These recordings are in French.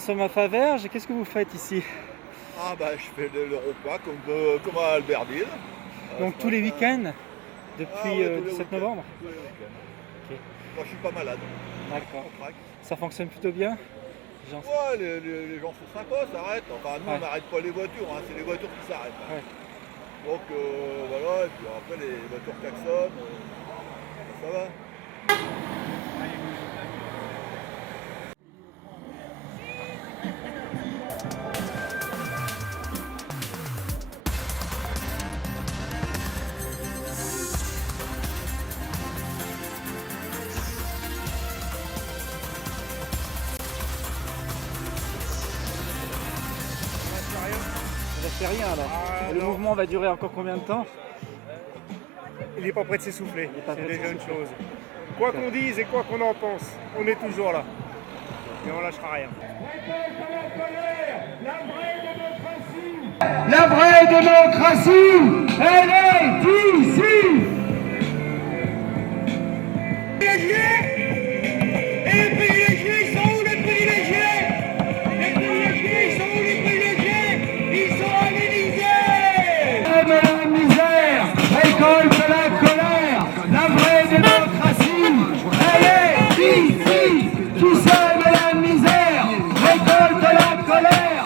sommes à Faverges. Qu'est-ce que vous faites ici? Ah bah je fais le repas comme à Albertville. Donc Ce tous les matin. week-ends Ah depuis ouais, tous les 17 week-ends. novembre? Tous les week-ends. Ok. Moi je suis pas malade. D'accord. On craque. Ça fonctionne plutôt bien? Les gens- Ouais, les gens sont sympas, s'arrêtent. Enfin nous Ouais. on n'arrête pas les voitures, hein, c'est les voitures qui s'arrêtent. Hein. Ouais. Donc voilà, et puis après les voitures klaxonnent, ça va. Ça fait rien alors. Ah, Et le non. mouvement va durer encore combien de temps? Il n'est pas prêt de s'essouffler, Il est pas c'est prêt de déjà une s'essouffler. chose. Quoi qu'on dise et quoi qu'on en pense, on est toujours là. Et on lâchera rien. La vraie démocratie, elle est ici. Et les privilégiés, ils sont où les privilégiés? Les privilégiés, ils sont où les privilégiés? Ils sont à l'Élysée. La misère récolte la colère. La vraie démocratie, elle est ici. Qui sème la misère récolte la colère.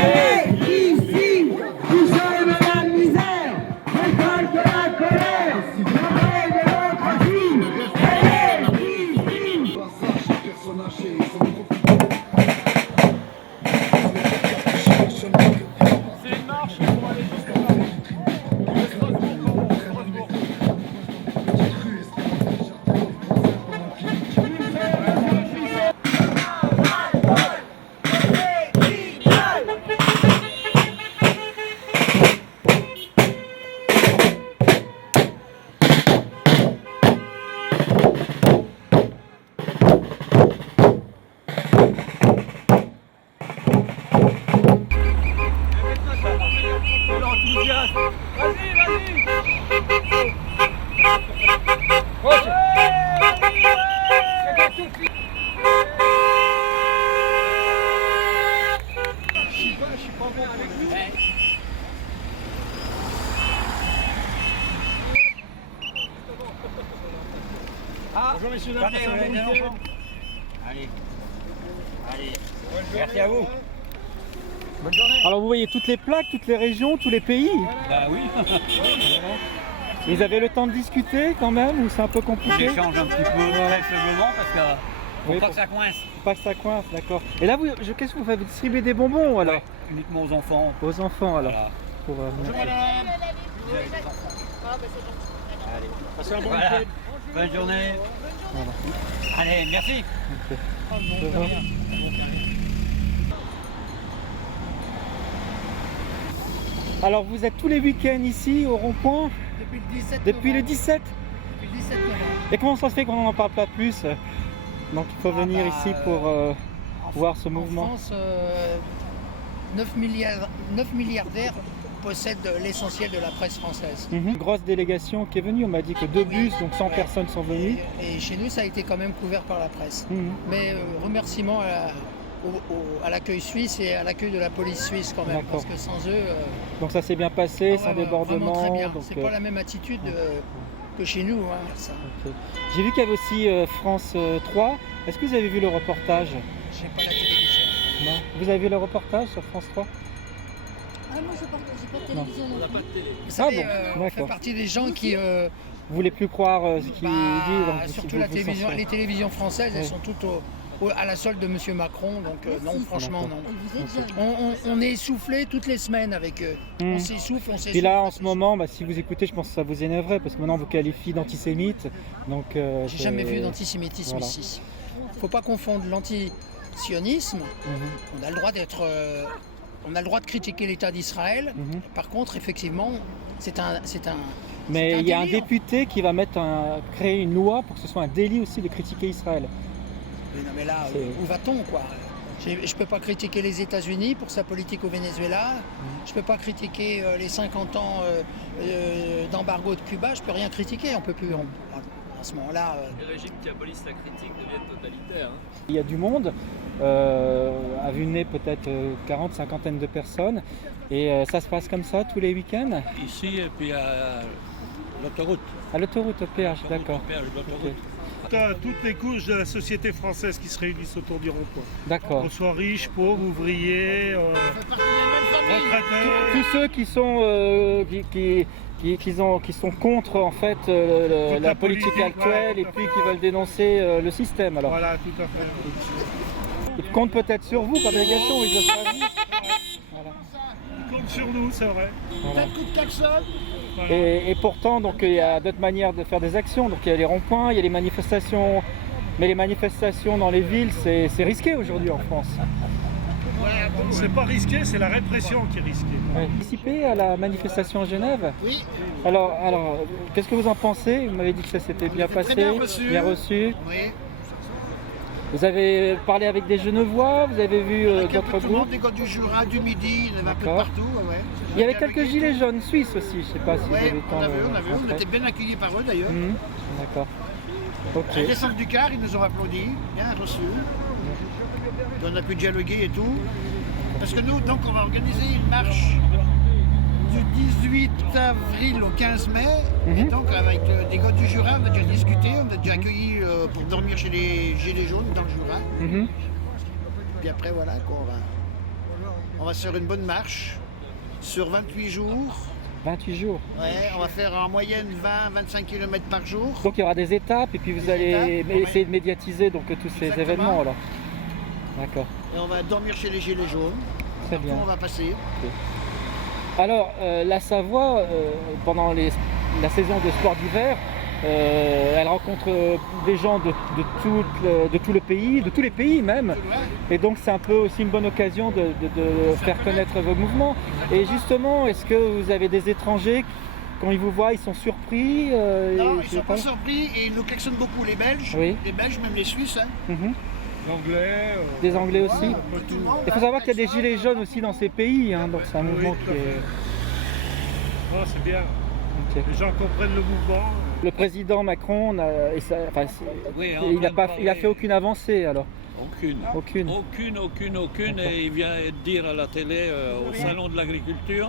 Ici, qui sème la misère récolte la colère. La vraie démocratie, elle est ici. Bonjour messieurs, dames, passez un bon week-end. Allez. Merci à vous. Alors vous voyez toutes les plaques, toutes les régions, tous les pays. Bah oui, Vous avez le temps de discuter quand même ou c'est un peu compliqué? j'échange un petit peu très faiblement parce que faut Oui, pas pour- que ça coince. Pas que ça coince, d'accord. Et là, qu'est-ce que vous faites? Vous distribuez des bonbons alors? Uniquement aux enfants. Aux enfants alors? Voilà. Pour, merci. Passez un bon Voilà. week-end. Bonne journée. Voilà. Allez, merci. Ok. Ça va. Alors vous êtes tous les week-ends ici au rond-point Depuis le 17 depuis le novembre. 17. Depuis le 17 novembre. Et comment ça se fait qu'on n'en parle pas plus? Donc il faut Ah venir bah, ici pour En voir ce en mouvement. France, 9 milliardaires possèdent l'essentiel de la presse française. Une grosse délégation qui est venue, on m'a dit que 2 bus, donc 100 Ouais. personnes sont venues. Et chez nous, ça a été quand même couvert par la presse. Mhm. Mais remerciements à l'accueil suisse et à l'accueil de la police suisse quand même. D'accord. Parce que sans eux, Donc ça s'est bien passé, sans vraiment débordement. très bien. Donc, C'est pas la même attitude que chez nous. Hein, ça. ok. J'ai vu qu'il y avait aussi France 3. Est-ce que vous avez vu le reportage? J'ai pas la télévision. Non. Vous avez vu le reportage sur France 3? Ah non, j'ai pas de télévision non plus. Vous savez, bon, on fait d'accord. partie des gens qui... Vous voulez plus croire ce qu'il dit, donc surtout vous la vous télévision, censurez. les télévisions françaises, elles Ouais. sont toutes à la solde de M. Macron, donc non, franchement D'accord. non. Et vous êtes jeune. On est essoufflé toutes les semaines avec eux. Hmm. On s'essouffle, on s'essouffle. Puis là, on en ce s'essouffle. moment, bah, si vous écoutez, je pense que ça vous énerverait, parce que maintenant, on vous qualifie d'antisémite. Donc, J'ai jamais vu d'antisémitisme voilà. ici. Faut pas confondre l'antisionisme. Mhm, On a le droit d'être, on a le droit de critiquer l'État d'Israël. mhm. Par contre, effectivement, c'est un Mais un il y a un délire. député qui va créer une loi pour que ce soit un délit aussi de critiquer Israël. Mais non, mais là, C'est- où va-t-on quoi? Je ne peux pas critiquer les États-Unis pour sa politique au Venezuela. Je ne peux pas critiquer les 50 ans d'embargo de Cuba. Je ne peux rien critiquer. On peut plus. à ce moment-là, Les régimes qui abolissent la critique deviennent totalitaires. Il y a du monde, à vue de nez peut-être 40, cinquantaine de personnes. Et ça se passe comme ça tous les week-ends? Ici, et puis à l'autoroute. À l'autoroute, au péage, d'accord. Ok. Toutes les couches de la société française qui se réunissent autour du rond-point. D'accord. Qu'on soit riches, pauvres, ouvriers, retraités. Tous ceux qui sont, qui sont contre en fait Toute la la politique politique, actuelle voilà, et puis qui veulent dénoncer le système. Alors, Voilà, tout à fait. ils comptent peut-être sur vous par délégation, ils osent pas venir. Voilà. Ils comptent sur nous, c'est vrai. Voilà. coup de klaxon. Voilà. Et pourtant, donc, il y a d'autres manières de faire des actions. Donc il y a les ronds-points, il y a les manifestations. Mais les manifestations dans les villes, c'est risqué aujourd'hui en France. C'est pas risqué, c'est la répression qui est risquée. Ouais. Participé à la manifestation à Genève? Oui. Alors, qu'est-ce que vous en pensez? Vous m'avez dit que ça s'était bien Très passé, bien reçu. reçu. Oui. Vous avez parlé avec des Genevois, vous avez vu Avec un peu d'autres tout le monde, groupes? des gars du Jura, du Midi, il y en avait un peu de D'accord. partout. Ouais. Il y avait quelques gilets jaunes suisses aussi, je ne sais pas si vous avez Oui, le temps on a de vu, on montrer. était bien accueillis par eux d'ailleurs. Mhm. D'accord. Ok. À la descente du car, ils nous ont applaudi, bien reçus. On a pu dialoguer et tout. Parce que nous, donc, on va organiser une marche du 18 avril au 15 mai. Et Mhm. donc, avec des gars du Jura, on a déjà discuté, on a déjà accueilli pour dormir chez les Gilets jaunes dans le Jura. Mhm. Puis après, voilà, quoi, on va se faire une bonne marche sur 28 jours. 28 jours. Ouais, on va faire en moyenne 20-25 km par jour. Donc il y aura des étapes et puis vous allez étapes, ouais. essayer de médiatiser donc, tous ces Exactement. événements alors. D'accord, Et on va dormir chez les Gilets jaunes. très Partout bien. on va passer. Alors la Savoie, pendant la saison de sport d'hiver, elle rencontre des gens de tout le pays, de tous les pays même. Ouais. Et donc c'est un peu aussi une bonne occasion de faire connaître vos mouvements. Et justement, est-ce que vous avez des étrangers, quand ils vous voient, ils sont surpris Non, je ils sais sont pas surpris et ils nous klaxonnent beaucoup, les Belges. Oui. Les Belges, même les Suisses. Hein. Mhm. L'anglais. Des Anglais aussi. Ouais, un peu tout le monde, Il faut hein. savoir qu'il y a des gilets jaunes aussi dans ces pays, hein, donc c'est un mouvement tout qui à est... fait. Oh, c'est bien. Ok. Les gens comprennent le mouvement. Le président Macron, Oui, il a fait aucune avancée alors. Aucune. Aucune. Aucune. Et il vient de dire à la télé, au salon de l'agriculture,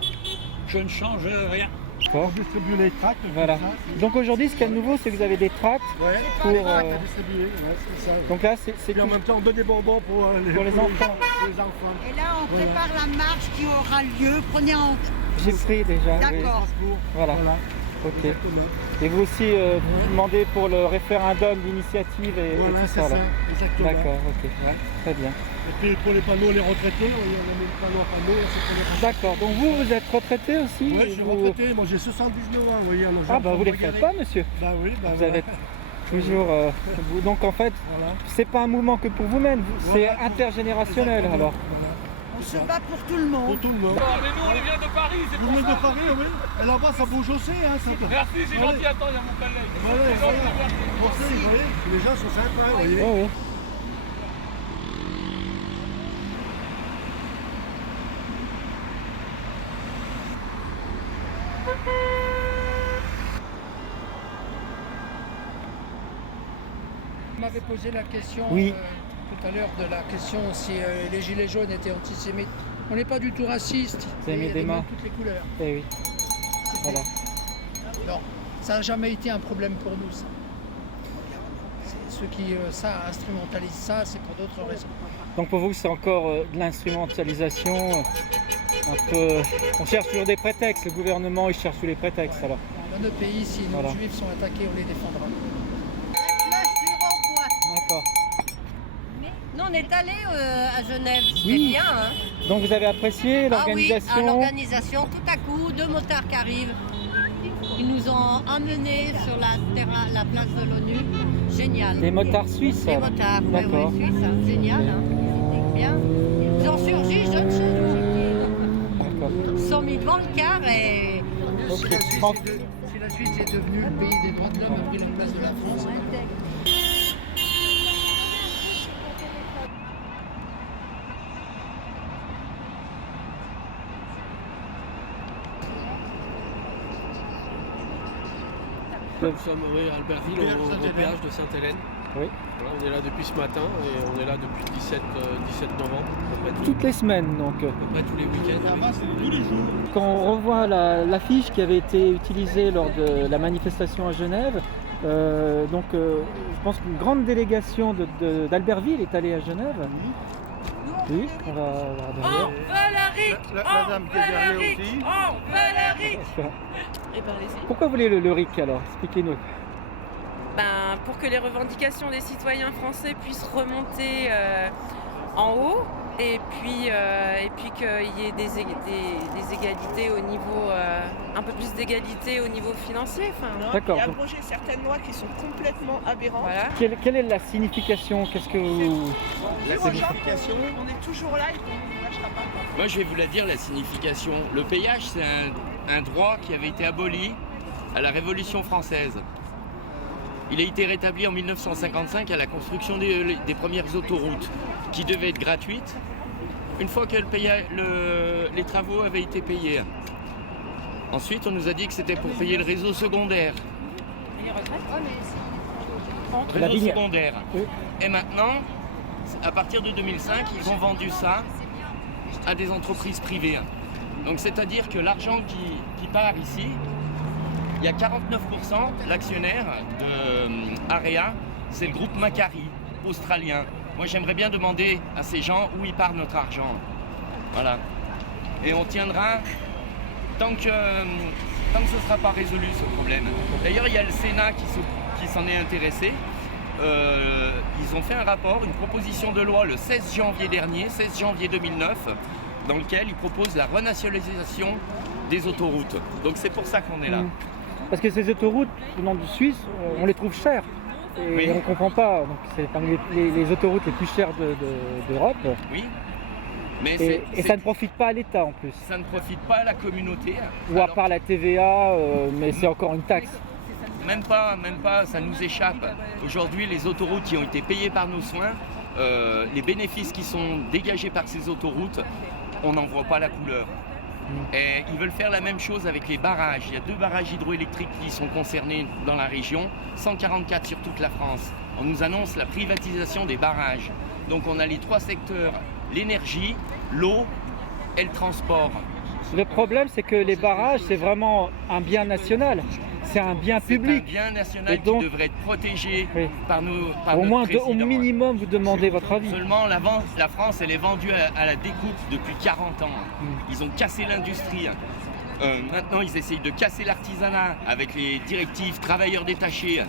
je ne change rien. D'accord. Distribuer les tracts. Voilà. Donc aujourd'hui, ce qu'il y a de nouveau, c'est que vous avez des tracts Ouais. pour. Distribuer, c'est ça. Donc là, c'est Et en tout même temps, on donne des bonbons pour pour les enfants. les enfants. Et là, on prépare la marche qui aura lieu. Prenez en... J'ai pris déjà. oui. D'accord. Voilà. Ok. Et vous aussi, vous demandez pour le référendum d'initiative et Voilà, tout c'est ça. ça. là. Exactement. D'accord, ok. Ouais, très bien. Et puis pour les panneaux, les retraités, on a mis le panneau à panneau. C'est pour les... D'accord. Donc vous êtes retraité aussi? Ouais, je suis vous- retraité. Moi, j'ai 79 ans, vous voyez. alors Ah j'ai bah un vous les peu faites galéré. pas, monsieur. Bah oui, bah Vous voilà. avez toujours. Donc en fait, Voilà. c'est pas un mouvement que pour vous-même, c'est Voilà. intergénérationnel Exactement. alors. On se bat pour tout le monde. Pour tout le monde. Mais nous, on vient de Paris, c'est Vous pour venez de ça. Paris, oui. Et là-bas, ça bouge aussi. Hein, ça... Merci, c'est gentil. Attends, il y a mon collègue. Voilà, C'est gentil, voilà. merci. Merci, vous voyez, les gens sont sympas, vous voyez. Oui, oui. Vous m'avez posé la question Oui. tout à l'heure de la question si les Gilets jaunes étaient antisémites. On n'est pas du tout raciste. Vous avez mis Il y a des mains. de toutes les couleurs. Eh oui. Voilà. Non, ça n'a jamais été un problème pour nous. Ça. Ceux qui instrumentalisent ça, c'est pour d'autres raisons. Donc pour vous, c'est encore de l'instrumentalisation, un peu. On cherche toujours des prétextes. Le gouvernement, il cherche tous les prétextes alors. Dans notre pays, si nos Voilà. juifs sont attaqués, on les défendra. La cloche du rond-point. D'accord. Nous, on est allé à Genève, c'était Oui. bien. Hein. Donc vous avez apprécié l'organisation? Ah oui, à l'organisation, tout à coup, 2 motards qui arrivent. Ils nous ont emmenés sur la place de l'ONU. Génial. Des motards suisses? Des alors. motards, oui, D'accord. suisses, hein. Génial. Hein. C'était bien. Ils ont surgi jeunes chez nous. D'accord. Ils se sont mis devant le car et... Ok. Si la Suisse est devenue le pays des droits de l'homme a pris la place de la France. Nous sommes à Albertville, au péage de Sainte-Hélène. Oui. Voilà, on est là depuis ce matin et on est là depuis 17 novembre. À peu près Toutes les semaines donc. À peu près tous les week-ends. Quand on revoit l'affiche qui avait été utilisée lors de la manifestation à Genève, je pense qu'une grande délégation d'Albertville est allée à Genève. Oui, on va derrière. La dame qui est derrière aussi. Et ben, allez-y. Pourquoi vous voulez le RIC alors? Expliquez-nous. Ben, pour que les revendications des citoyens français puissent remonter en haut et puis qu'il y ait des égalités au niveau, un peu plus d'égalité au niveau financier. D'accord. Et abroger certaines lois qui sont complètement aberrantes. Voilà. Quelle est la signification? Qu'est-ce que vous... La signification, on est toujours là et on ne lâchera pas. Moi je vais vous la dire, la signification. Le péage c'est un droit qui avait été aboli à la Révolution française. Il a été rétabli en 1955 à la construction des premières autoroutes qui devaient être gratuites une fois que les travaux avaient été payés. Ensuite, on nous a dit que c'était pour payer le réseau secondaire. Réseau secondaire. Et maintenant, à partir de 2005, ils ont vendu ça à des entreprises privées. Donc c'est-à-dire que l'argent qui part ici, il y a 49%, l'actionnaire de Area, c'est le groupe Macquarie, australien. Moi j'aimerais bien demander à ces gens où il part notre argent. Voilà. Et on tiendra tant que ce ne sera pas résolu ce problème. D'ailleurs il y a le Sénat qui s'en est intéressé. Ils ont fait un rapport, une proposition de loi le 16 janvier dernier, 16 janvier 2009, dans lequel ils proposent la renationalisation des autoroutes. Donc c'est pour ça qu'on est là. Parce que ces autoroutes venant de Suisse, on les trouve chères. Et on ne comprend pas. Donc c'est parmi les autoroutes les plus chères d'Europe. Oui. Mais et ça ne profite pas à l'État en plus. Ça ne profite pas à la communauté. Ou à part la TVA, mais c'est encore une taxe. Même pas, ça nous échappe. Aujourd'hui, les autoroutes qui ont été payées par nos soins, les bénéfices qui sont dégagés par ces autoroutes, on n'en voit pas la couleur. Et ils veulent faire la même chose avec les barrages. Il y a 2 barrages hydroélectriques qui sont concernés dans la région, 144 sur toute la France. On nous annonce la privatisation des barrages. Donc on a les 3 secteurs, l'énergie, l'eau et le transport. Le problème, c'est que les barrages, c'est vraiment un bien national. C'est un bien public. C'est un bien national qui devrait être protégé par nos au moins au minimum, vous demandez votre avis. Seulement, la France, elle est vendue à la découpe depuis 40 ans. Ils ont cassé l'industrie. Maintenant, ils essayent de casser l'artisanat avec les directives travailleurs détachés.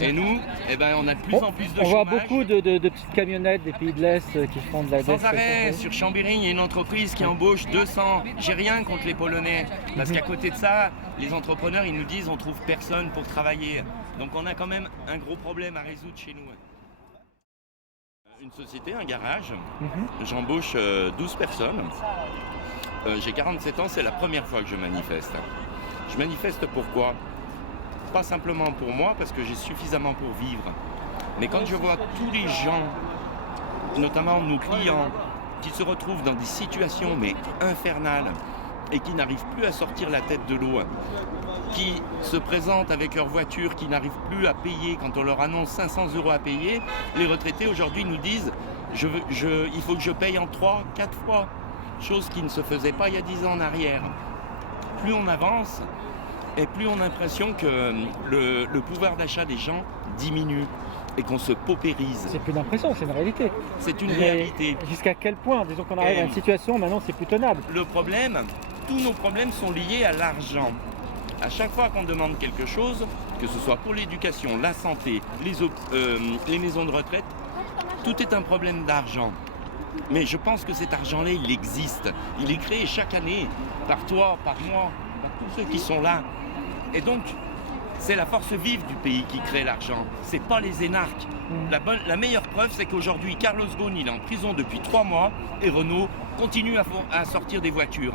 Et nous, on a de plus en plus de chômage. On voit beaucoup de petites camionnettes des pays de l'Est qui font de la Sans arrêt, sur Chambéry, il y a une entreprise qui embauche 200. J'ai rien contre les Polonais. Parce qu'à côté de ça, les entrepreneurs, ils nous disent on trouve personne pour travailler. Donc on a quand même un gros problème à résoudre chez nous. Une société, un garage. J'embauche 12 personnes. J'ai 47 ans, c'est la première fois que je manifeste. Je manifeste pourquoi? Pas simplement pour moi, parce que j'ai suffisamment pour vivre. Mais quand je vois tous les gens, notamment nos clients, qui se retrouvent dans des situations mais infernales et qui n'arrivent plus à sortir la tête de l'eau, qui se présentent avec leur voiture, qui n'arrivent plus à payer quand on leur annonce 500 € à payer, les retraités aujourd'hui nous disent il faut que je paye en 3, 4 fois. Chose qui ne se faisait pas il y a 10 ans en arrière. Plus on avance et plus on a l'impression que le pouvoir d'achat des gens diminue et qu'on se paupérise. C'est plus l'impression, c'est une réalité. C'est une réalité. Jusqu'à quel point? Disons qu'on arrive à une situation, maintenant c'est plus tenable. Le problème, tous nos problèmes sont liés à l'argent. À chaque fois qu'on demande quelque chose, que ce soit pour l'éducation, la santé, les maisons de retraite, tout est un problème d'argent. Mais je pense que cet argent-là, il existe. Il est créé chaque année par toi, par moi, par tous ceux qui sont là. Et donc, c'est la force vive du pays qui crée l'argent. C'est pas les énarques. La meilleure preuve, c'est qu'aujourd'hui, Carlos Ghosn, il est en prison depuis 3 mois et Renault continue à sortir des voitures.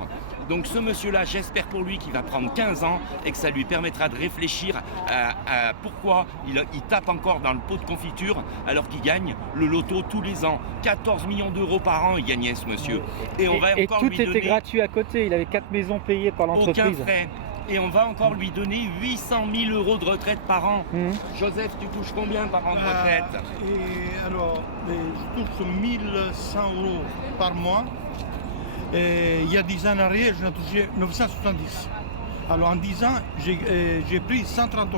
Donc ce monsieur-là, j'espère pour lui qu'il va prendre 15 ans et que ça lui permettra de réfléchir à pourquoi il tape encore dans le pot de confiture alors qu'il gagne le loto tous les ans. 14 millions d'euros par an, il gagnait ce monsieur. Et on va encore tout lui donner... était gratuit à côté, il avait 4 maisons payées par l'entreprise. Aucun frais. et on va encore lui donner 800 000 € de retraite par an. Joseph, tu touches combien par an de retraite? Je touche 1100 € par mois. Et il y a 10 ans en arrière, je touchais 970. Alors en 10 ans, j'ai pris 130 €.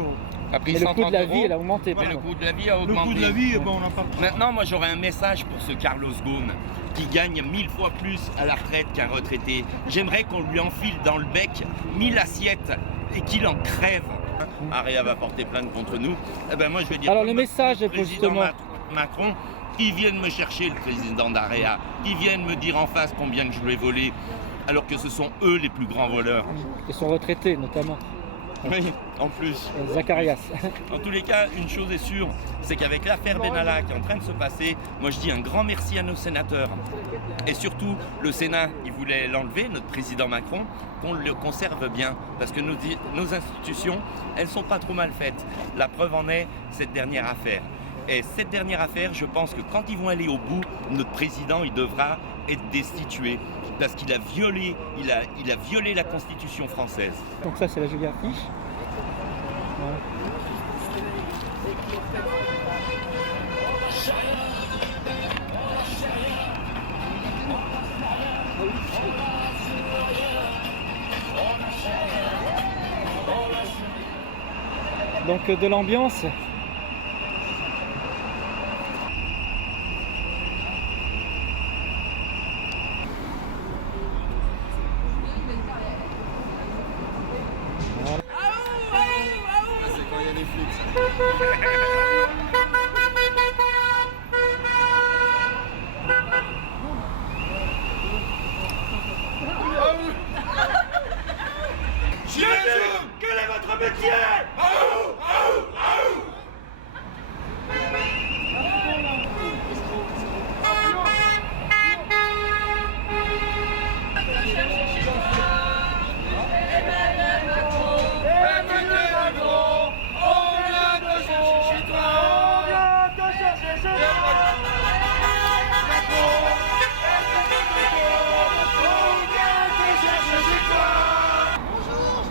Mais le coût de la vie, il a augmenté. Mais le coût de la vie a augmenté. Le coût de la vie, bon, on en parle pas. Maintenant, moi j'aurais un message pour ce Carlos Ghosn qui gagne 1000 fois plus à la retraite qu'un retraité. J'aimerais qu'on lui enfile dans le bec 1000 assiettes et qu'il en crève. Area va porter plainte contre nous. Eh ben moi je vais dire. Alors le message le président justement. Macron, ils viennent me chercher, le président d'Area. Ils viennent me dire en face combien que je lui ai volé, alors que ce sont eux les plus grands voleurs. Ils sont retraités notamment. Oui, en plus. Zacharias. En tous les cas, une chose est sûre, c'est qu'avec l'affaire Benalla qui est en train de se passer, moi je dis un grand merci à nos sénateurs. Et surtout, le Sénat, il voulait l'enlever, notre président Macron, qu'on le conserve bien. Parce que nos institutions, elles ne sont pas trop mal faites. La preuve en est cette dernière affaire. Et cette dernière affaire, je pense que quand ils vont aller au bout, notre président, il devra être destitué. Parce qu'il a violé, il a violé la Constitution française. Donc ça, c'est la Julia Fiche. Voilà. Donc de l'ambiance. Quel est votre métier?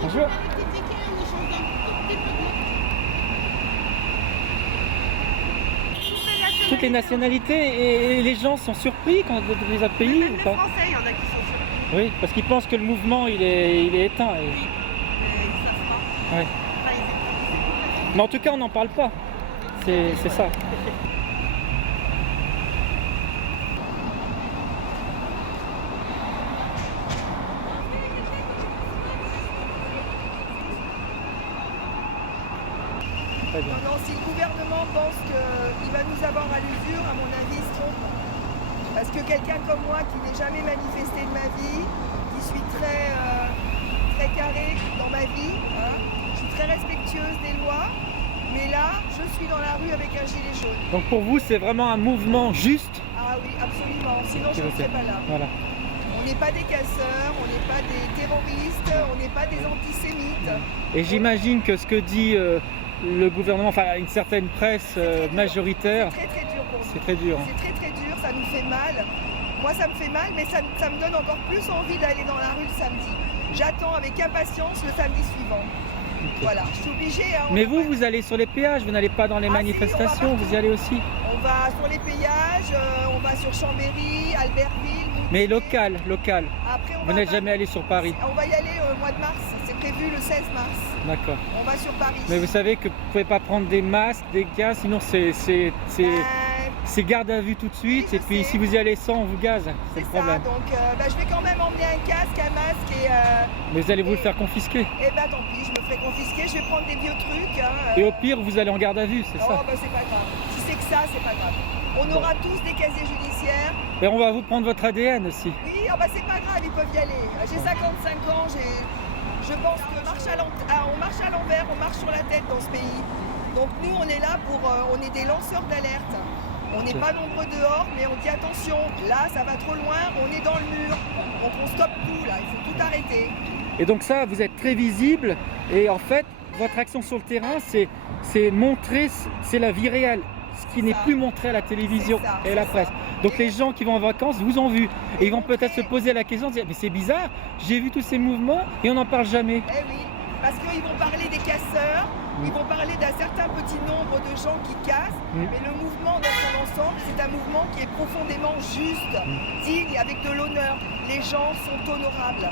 Bonjour. Toutes les nationalités et les gens sont surpris quand vous les accueillez ou pas? Les Français, il y en a qui sont surpris. Oui, parce qu'ils pensent que le mouvement il est éteint. Oui, mais ça se passe. Ouais. Mais en tout cas, on n'en parle pas. C'est ça. Non, si le gouvernement pense qu'il va nous avoir à l'usure, à mon avis, il se trompe. Parce que quelqu'un comme moi qui n'ai jamais manifesté de ma vie, qui suis très carré dans ma vie, hein, je suis très respectueuse des lois, mais là, je suis dans la rue avec un gilet jaune. Donc pour vous, c'est vraiment un mouvement juste? Ah oui, absolument, sinon je ne serais pas là. Voilà. On n'est pas des casseurs, on n'est pas des terroristes, on n'est pas des antisémites. Et j'imagine que ce que dit le gouvernement, enfin une certaine presse majoritaire, c'est très dur pour nous. C'est très dur. C'est très dur, ça nous fait mal. Moi ça me fait mal, mais ça me donne encore plus envie d'aller dans la rue le samedi. J'attends avec impatience le samedi suivant. Okay. Voilà, je suis obligée. Hein, mais vous allez sur les péages, vous n'allez pas dans les manifestations, vous y allez aussi? On va sur les péages, on va sur Chambéry, Albertville. Mais local. Après, vous n'êtes jamais allé sur Paris? On va y aller au mois de mars, c'est prévu le 16 mars. D'accord. On va sur Paris. Mais vous savez que vous ne pouvez pas prendre des masques, des gaz, sinon c'est garde à vue tout de suite, oui, et puis si vous y allez sans, on vous gaze, c'est le problème. Donc je vais quand même emmener un casque, un masque et... Mais vous allez vous le faire confisquer? Eh ben tant pis, je me ferai confisquer, je vais prendre des vieux trucs. Hein, et au pire, vous allez en garde à vue, c'est ça? Oh bah c'est pas grave, si c'est que ça, c'est pas grave. On aura tous des casiers judiciaires. Et on va vous prendre votre ADN aussi. Oui, oh bah c'est pas grave, ils peuvent y aller. J'ai 55 ans, je pense que on marche à l'envers, on marche sur la tête dans ce pays. Donc nous, on est là pour... on est des lanceurs d'alerte. On n'est pas nombreux dehors, mais on dit attention, là ça va trop loin, on est dans le mur. Donc on stoppe tout là, il faut tout arrêter. Et donc ça, vous êtes très visible et en fait, votre action sur le terrain, c'est montrer, c'est la vie réelle. Ce qui n'est plus montré à la télévision et à la presse. Donc les gens qui vont en vacances vous ont vu. Et ils vont peut-être se poser la question, dire mais c'est bizarre, j'ai vu tous ces mouvements et on n'en parle jamais. Eh oui, Parce qu'ils vont parler des casseurs, ils vont parler d'un certain petit nombre de gens qui cassent, mais le mouvement dans son ensemble, c'est un mouvement qui est profondément juste, digne, avec de l'honneur. Les gens sont honorables,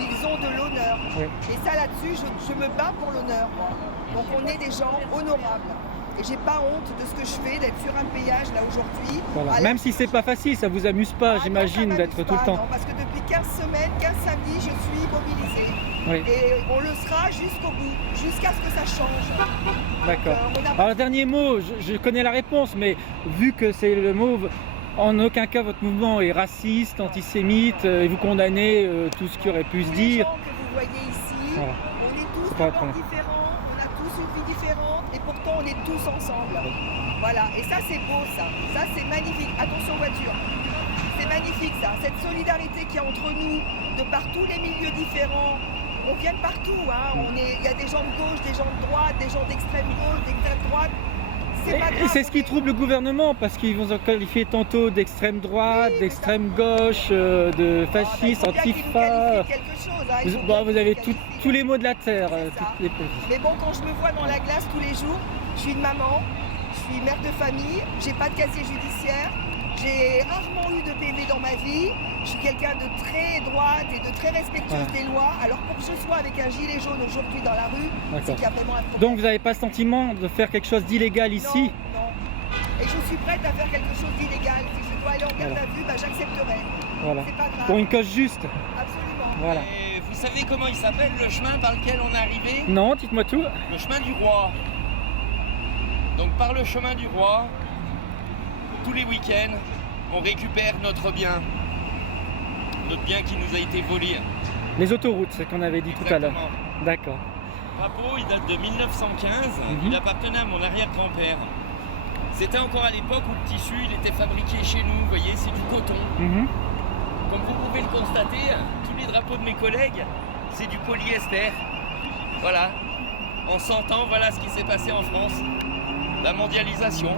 ils ont de l'honneur. Et ça là-dessus, je me bats pour l'honneur, moi. Donc on est des gens honorables. Et j'ai pas honte de ce que je fais, d'être sur un péage là aujourd'hui. Voilà. Même si c'est pas facile, ça vous amuse pas, j'imagine, d'être tout le temps. Non, parce que depuis 15 semaines, 15 samedis, je suis mobilisée. Et on le sera jusqu'au bout, jusqu'à ce que ça change. D'accord. Alors, dernier mot, je connais la réponse, mais vu que c'est le mot, en aucun cas votre mouvement est raciste, antisémite, et vous condamnez tout ce qui aurait pu se dire. Les gens que vous voyez ici, on est tous différents, on a tous une vie différente, et pourtant on est tous ensemble. Voilà, et ça c'est beau ça c'est magnifique. Attention voiture, c'est magnifique ça, cette solidarité qu'il y a entre nous, de par tous les milieux différents. On vient de partout, hein. Il y a des gens de gauche, des gens de droite, des gens d'extrême gauche, d'extrême droite. C'est pas grave. Et c'est ce qui trouble le gouvernement, parce qu'ils vont en qualifier tantôt d'extrême droite, d'extrême gauche, de fasciste, antifa. Vous avez tous les mots de la terre. Mais bon, quand je me vois dans la glace tous les jours, je suis une maman, je suis mère de famille, j'ai pas de casier judiciaire, j'ai rarement eu de PV dans ma vie. Je suis quelqu'un de très droite et de très respectueuse des lois. Alors pour que je sois avec un gilet jaune aujourd'hui dans la rue, c'est qu'il y a vraiment un problème. Donc vous n'avez pas le sentiment de faire quelque chose d'illégal ici? Non. Et je suis prête à faire quelque chose d'illégal. Si je dois aller en garde à vue, j'accepterai. Voilà. C'est pas grave. Pour une cause juste. Absolument. Voilà. Et vous savez comment il s'appelle le chemin par lequel on est arrivé? Non, dites-moi tout. Le chemin du roi. Donc par le chemin du roi, tous les week-ends, on récupère notre bien. Notre bien qui nous a été volé. Les autoroutes, c'est ce qu'on avait dit tout à l'heure. D'accord. Le drapeau, il date de 1915. Il appartenait à mon arrière-grand-père. C'était encore à l'époque où le tissu, il était fabriqué chez nous. Vous voyez, c'est du coton. Comme vous pouvez le constater, tous les drapeaux de mes collègues, c'est du polyester. Voilà. En 100 ans, voilà ce qui s'est passé en France. La mondialisation.